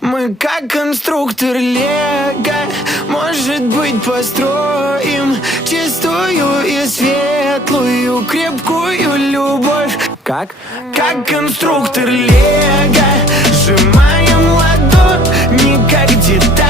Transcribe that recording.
Мы как конструктор Лего, может быть, построим чистую и светлую, крепкую любовь. Как конструктор Лего, сжимаем ладонь, не как деталь.